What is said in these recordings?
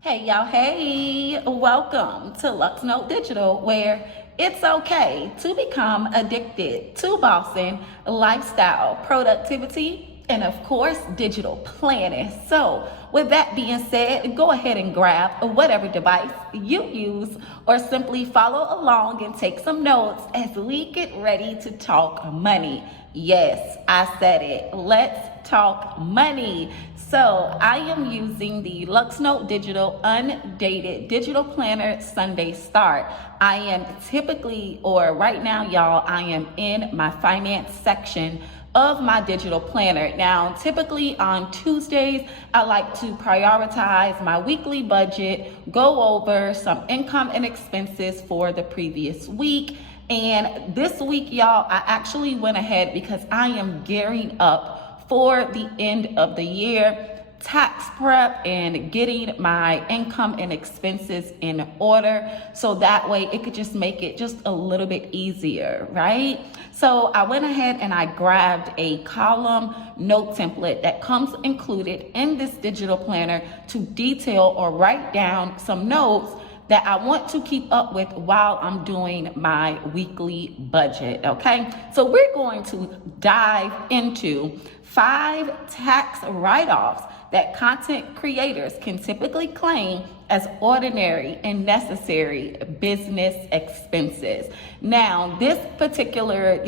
Hey y'all, hey, welcome to Luxnotedigital, where it's okay to become addicted to bossing, lifestyle, productivity, and of course, digital planning. So, with that being said, go ahead and grab whatever device you use or simply follow along and take some notes as we get ready to talk money. Yes, I said it. Let's talk money. So I am using the Luxnotedigital Undated Digital Planner Sunday Start. I am typically, or right now, y'all, I am in my finance section of my digital planner. Now, typically on Tuesdays, I like to prioritize my weekly budget, go over some income and expenses for the previous week. And this week, y'all, I actually went ahead because I am gearing up for the end of the year tax prep and getting my income and expenses in order, so that way it could just make it just a little bit easier, right? So I went ahead and I grabbed a column note template that comes included in this digital planner to detail or write down some notes that I want to keep up with while I'm doing my weekly budget, okay? So we're going to dive into 5 tax write-offs that content creators can typically claim as ordinary and necessary business expenses. Now, these particular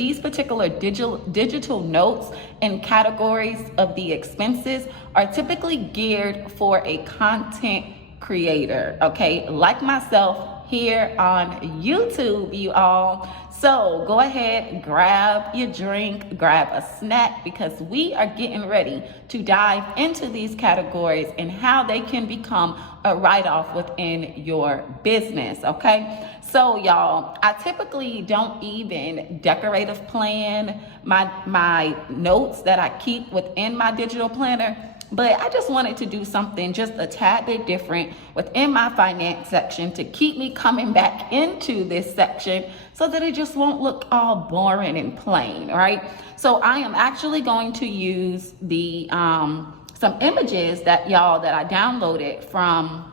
digital notes and categories of the expenses are typically geared for a content creator, okay, like myself here on YouTube, you all. So go ahead, grab your drink, grab a snack, because we are getting ready to dive into these categories and how they can become a write-off within your business, okay? So y'all, I typically don't even decorative plan my notes that I keep within my digital planner. But I just wanted to do something just a tad bit different within my finance section to keep me coming back into this section so that it just won't look all boring and plain, right? So I am actually going to use the some images that I downloaded from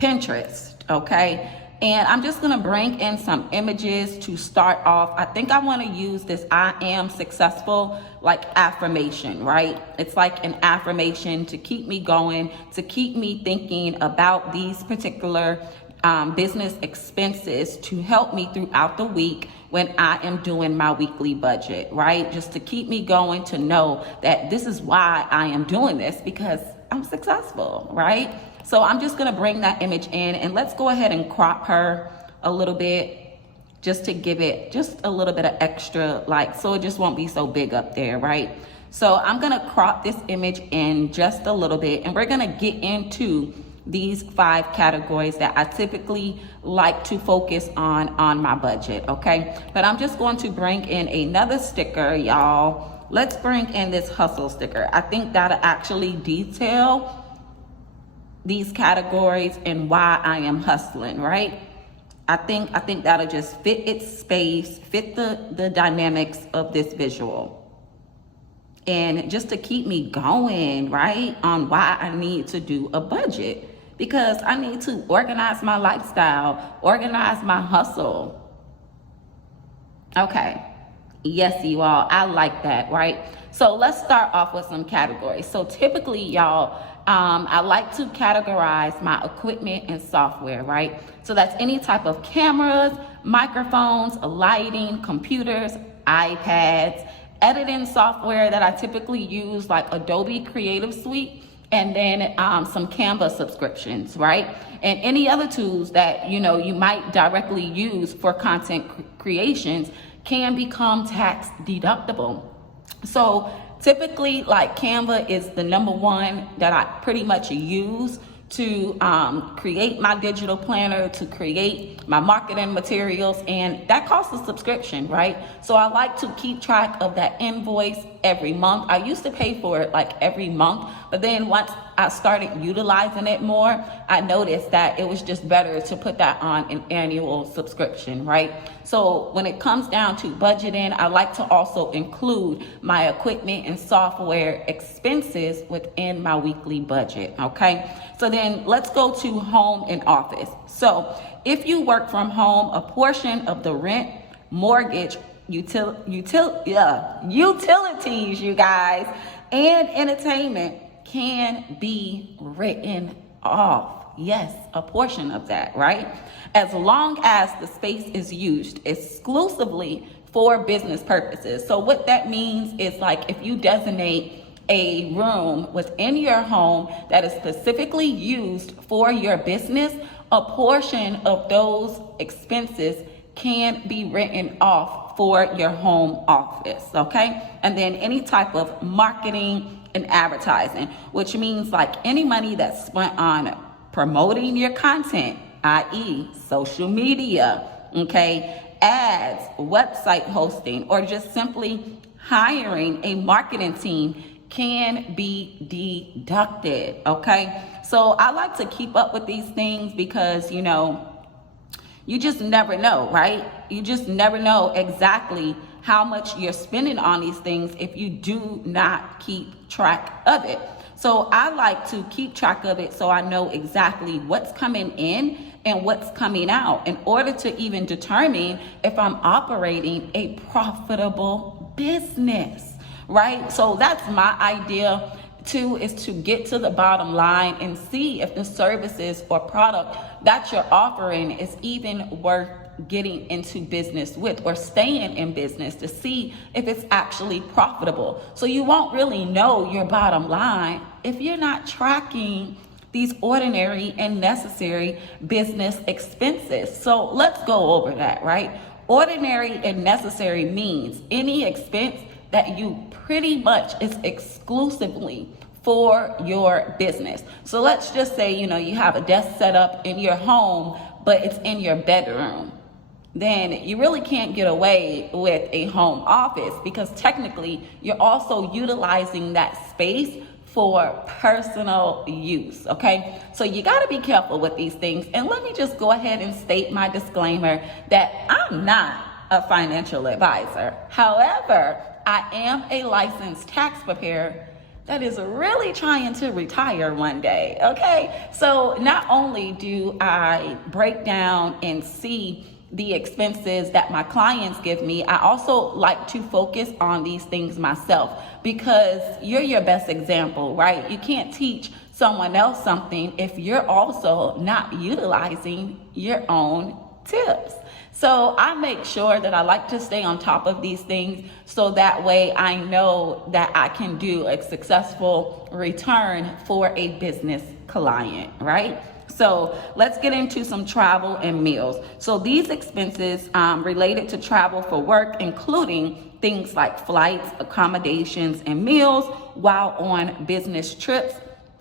Pinterest, okay? And I'm just gonna bring in some images to start off. I think I wanna use this I am successful like affirmation, right? It's like an affirmation to keep me going, to keep me thinking about these particular business expenses to help me throughout the week when I am doing my weekly budget, right? Just to keep me going, to know that this is why I am doing this, because I'm successful, right? So I'm just gonna bring that image in, and let's go ahead and crop her a little bit just to give it just a little bit of extra, like, so it just won't be so big up there, right? So I'm gonna crop this image in just a little bit, and we're gonna get into these 5 categories that I typically like to focus on my budget, okay? But I'm just going to bring in another sticker, y'all. Let's bring in this hustle sticker. I think that'll actually detail these categories and why I am hustling, right? I think that'll just fit its space, fit the dynamics of this visual. And just to keep me going, right, on why I need to do a budget, because I need to organize my lifestyle, organize my hustle. Okay, yes, you all, I like that, right? So let's start off with some categories. So typically, y'all, I like to categorize my equipment and software, right? So that's any type of cameras, microphones, lighting, computers, iPads, editing software that I typically use, like Adobe Creative Suite, and then some Canva subscriptions, right? And any other tools that you might directly use for content creations can become tax deductible. So typically, like, Canva is the #1 that I pretty much use to create my digital planner, to create my marketing materials, and that costs a subscription, right? So I like to keep track of that invoice every month. I used to pay for it like every month, but then once I started utilizing it more, I noticed that it was just better to put that on an annual subscription, right? So when it comes down to budgeting, I like to also include my equipment and software expenses within my weekly budget, okay? So then then let's go to home and office. So if you work from home, a portion of the rent, mortgage, utilities, you guys, and entertainment can be written off. Yes, a portion of that, right? As long as the space is used exclusively for business purposes. So what that means is, like, if you designate a room within your home that is specifically used for your business, a portion of those expenses can be written off for your home office, okay? And then any type of marketing and advertising, which means like any money that's spent on promoting your content, i.e. social media, okay, ads, website hosting, or just simply hiring a marketing team can be deducted, okay? So I like to keep up with these things because, you know, you just never know, right? You just never know exactly how much you're spending on these things if you do not keep track of it. So I like to keep track of it so I know exactly what's coming in and what's coming out in order to even determine if I'm operating a profitable business, right? So that's my idea. Two is to get to the bottom line and see if the services or product that you're offering is even worth getting into business with or staying in business, to see if it's actually profitable. So you won't really know your bottom line if you're not tracking these ordinary and necessary business expenses. So let's go over that, right? Ordinary and necessary means any expense that you pretty much is exclusively for your business. So let's just say, you know, you have a desk set up in your home, but it's in your bedroom. Then you really can't get away with a home office because technically you're also utilizing that space for personal use, okay? So you gotta be careful with these things. And let me just go ahead and state my disclaimer that I'm not a financial advisor. However, I am a licensed tax preparer that is really trying to retire one day, okay? So not only do I break down and see the expenses that my clients give me, I also like to focus on these things myself because you're your best example, right? You can't teach someone else something if you're also not utilizing your own tips. So I make sure that I like to stay on top of these things so that way I know that I can do a successful return for a business client, right? So let's get into some travel and meals. So these expenses related to travel for work, including things like flights, accommodations, and meals while on business trips,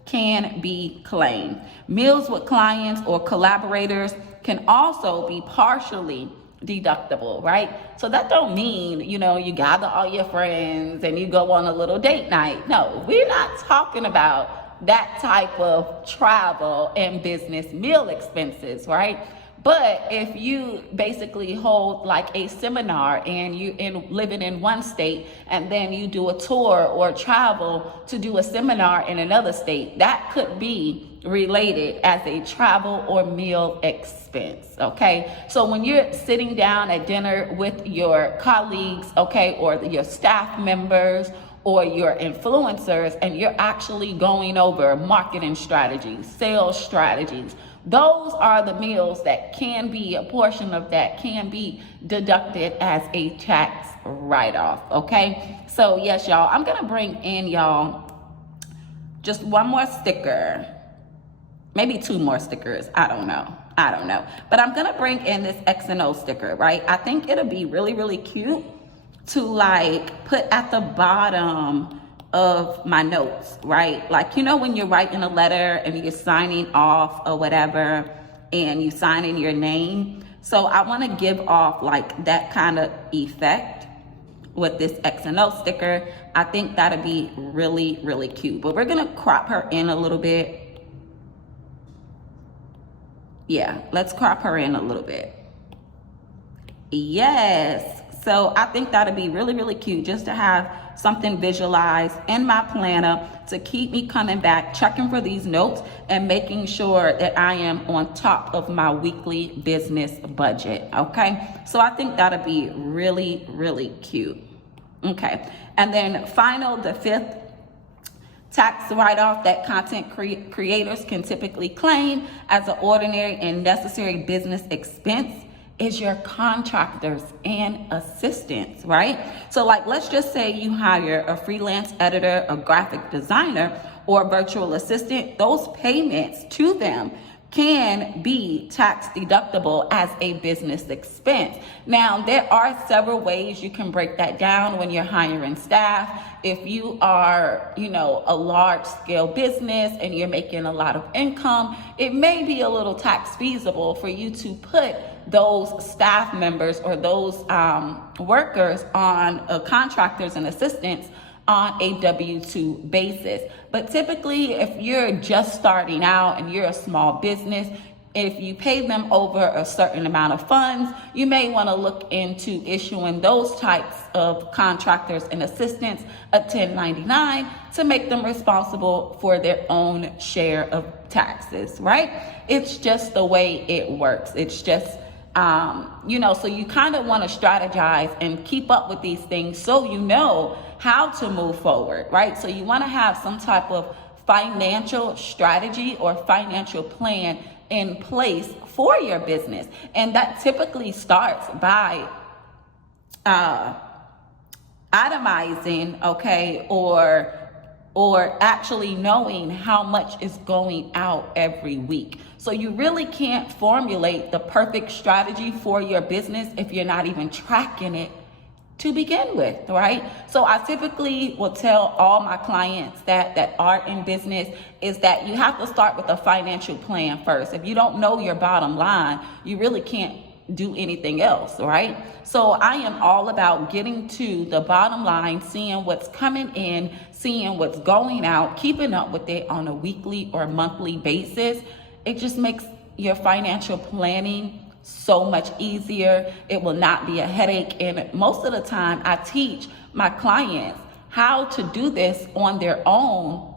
can be claimed. Meals with clients or collaborators can also be partially deductible, right? So that don't mean, you know, you gather all your friends and you go on a little date night. No, we're not talking about that type of travel and business meal expenses, right? But if you basically hold like a seminar and you living in one state and then you do a tour or travel to do a seminar in another state, that could be related as a travel or meal expense, okay? So when you're sitting down at dinner with your colleagues, okay, or your staff members or your influencers, and you're actually going over marketing strategies, sales strategies, those are the meals that can be, a portion of that can be deducted as a tax write-off, okay? So yes, y'all, I'm gonna bring in, y'all, just one more sticker, maybe two more stickers, I don't know. But I'm gonna bring in this X&O sticker, right? I think it'll be really, really cute to like put at the bottom of my notes, right? Like, you know, when you're writing a letter and you're signing off or whatever and you sign in your name. So I want to give off like that kind of effect with this X&O sticker. I think that'd be really, really cute. But we're going to crop her in a little bit. Yeah, let's crop her in a little bit. Yes. So I think that'd be really, really cute just to have something visualized in my planner to keep me coming back, checking for these notes and making sure that I am on top of my weekly business budget, okay? So I think that'd be really, really cute. Okay, and then the fifth tax write-off that content creators can typically claim as an ordinary and necessary business expense is your contractors and assistants, right? So like, let's just say you hire a freelance editor, a graphic designer, or a virtual assistant. Those payments to them can be tax deductible as a business expense. Now, there are several ways you can break that down when you're hiring staff. If you are, a large scale business and you're making a lot of income, it may be a little tax feasible for you to put those staff members or those workers on contractors and assistants on a W-2 basis. But typically, if you're just starting out and you're a small business, if you pay them over a certain amount of funds, you may want to look into issuing those types of contractors and assistants a 1099 to make them responsible for their own share of taxes, right? It's just the way it works. It's just so you kind of want to strategize and keep up with these things so you know how to move forward, right? So you want to have some type of financial strategy or financial plan in place for your business. And that typically starts by itemizing, okay, or actually knowing how much is going out every week. So you really can't formulate the perfect strategy for your business if you're not even tracking it to begin with, right? So I typically will tell all my clients that are in business is that you have to start with a financial plan first. If you don't know your bottom line, you really can't do anything else, right? So I am all about getting to the bottom line, seeing what's coming in, seeing what's going out, keeping up with it on a weekly or monthly basis. It just makes your financial planning so much easier. It will not be a headache. And most of the time I teach my clients how to do this on their own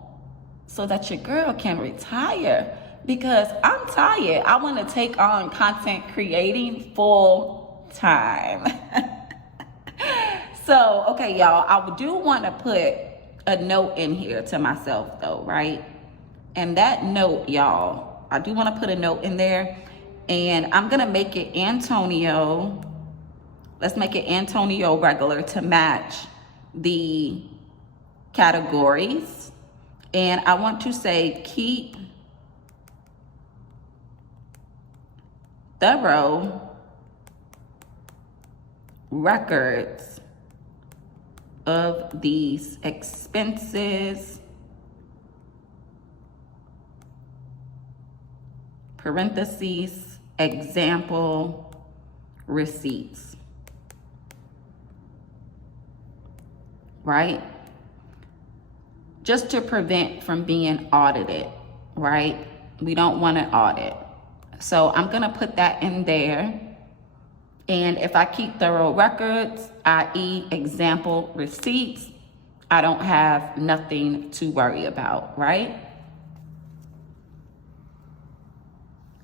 so that your girl can retire. Because I'm tired. I want to take on content creating full time. So, okay, y'all, I do want to put a note in here to myself though, right? And that note, y'all, I do want to put a note in there, and I'm going to make it Antonio. Let's make it Antonio regular to match the categories. And I want to say keep thorough records of these expenses, parentheses, example, receipts, right? Just to prevent from being audited, right? We don't want to audit. So I'm going to put that in there. And if I keep thorough records, i.e. example receipts, I don't have nothing to worry about, right?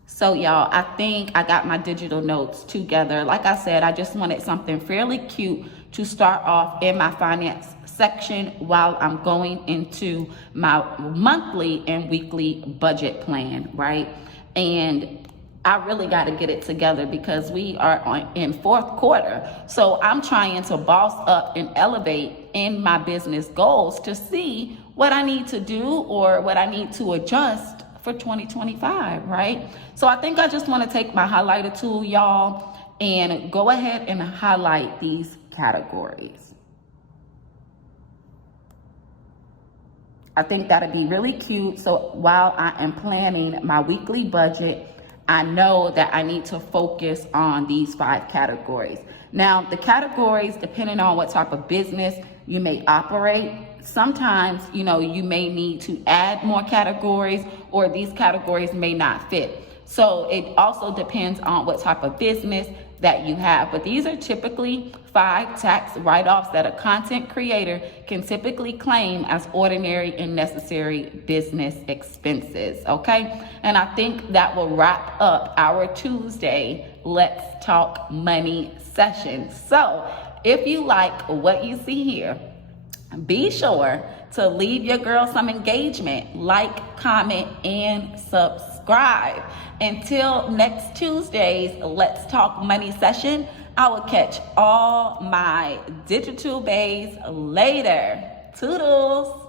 So y'all, I think I got my digital notes together. Like I said, I just wanted something fairly cute to start off in my finance section while I'm going into my monthly and weekly budget plan, right? And I really got to get it together because we are in fourth quarter. So I'm trying to boss up and elevate in my business goals to see what I need to do or what I need to adjust for 2025, right? So I think I just want to take my highlighter tool, y'all, and go ahead and highlight these categories. I think that'd be really cute. So while I am planning my weekly budget, I know that I need to focus on these 5 categories. Now, the categories, depending on what type of business you may operate, sometimes, you may need to add more categories, or these categories may not fit. So it also depends on what type of business that you have. But these are typically 5 tax write-offs that a content creator can typically claim as ordinary and necessary business expenses, okay? And I think that will wrap up our Tuesday Let's Talk Money session. So if you like what you see here, be sure to leave your girl some engagement, like, comment, and subscribe. Until next Tuesday's Let's Talk Money session, I will catch all my digital bays later. Toodles.